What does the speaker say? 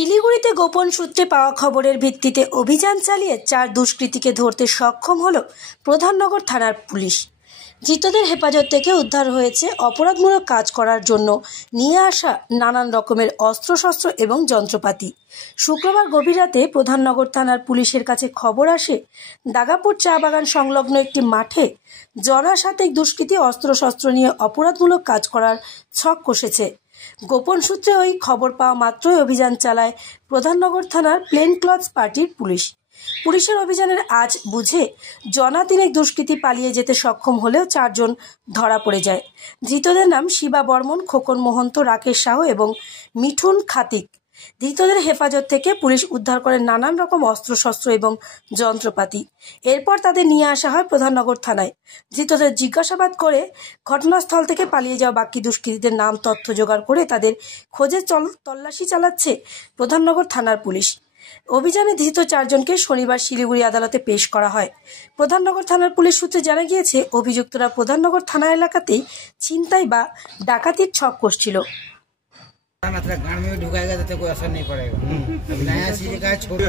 শিলিগুড়িতে গোপন সূত্রে পাওয়া খবরের ভিত্তিতে অভিযান চালিয়ে 4 দুষ্কৃতীকে ধরতে সক্ষম হল প্রধাননগর থানার পুলিশ। ধৃতদের হেফাজত থেকে উদ্ধার হয়েছে অপরাধমূলক কাজ করার জন্য নিয়ে আসা নানান রকমের অস্ত্রশস্ত্র এবং যন্ত্রপাতি। শুক্রবার গভীর রাতে প্রধাননগর থানার পুলিশের কাছে খবর আসে, দাগাপুর চা বাগান সংলগ্ন একটি মাঠে জনশতাধিক দুষ্কৃতী অস্ত্রশস্ত্র নিয়ে অপরাধমূলক কাজ করার ছক কষেছে। গোপন সূত্রে ওই খবর পাওয়া মাত্রই অভিযান চালায় প্রধাননগর থানার প্লেন ক্লথস পার্টির পুলিশ। পুলিশের অভিযানের আজ বুঝে জনাতিনেক দুষ্কৃতী পালিয়ে যেতে সক্ষম হলেও 4 জন ধরা পড়ে যায়। ধৃতদের নাম শিবা বর্মন, খোকন মহন্ত, রাকেশ সাহ এবং মিঠুন খাতিক। ধৃতদের হেফাজত থেকে পুলিশ উদ্ধার করে নানান রকম অস্ত্রশস্ত্র এবং যন্ত্রপাতি। এরপর তাদের নিয়ে আসা হয় প্রধাননগর থানায়। ধৃতদের জিজ্ঞাসাবাদ করে ঘটনাস্থল থেকে পালিয়ে যাওয়া বাকি দুষ্কৃতীদের নাম তথ্য জোগাড় করে তাদের খোঁজে তল্লাশি চালাচ্ছে প্রধাননগর থানার পুলিশ। অভিযানে ধৃত 4 জনকে শনিবার শিলিগুড়ি আদালতে পেশ করা হয়। প্রধাননগর থানার পুলিশ সূত্রে জানা গিয়েছে, অভিযুক্তরা প্রধাননগর থানা এলাকাতেই ছিনতাই বা ডাকাতির ছক কষছিল। मतलब गांव में ढुकाएगा तो कोई असर नहीं पड़ेगा। नया चीज का छोड़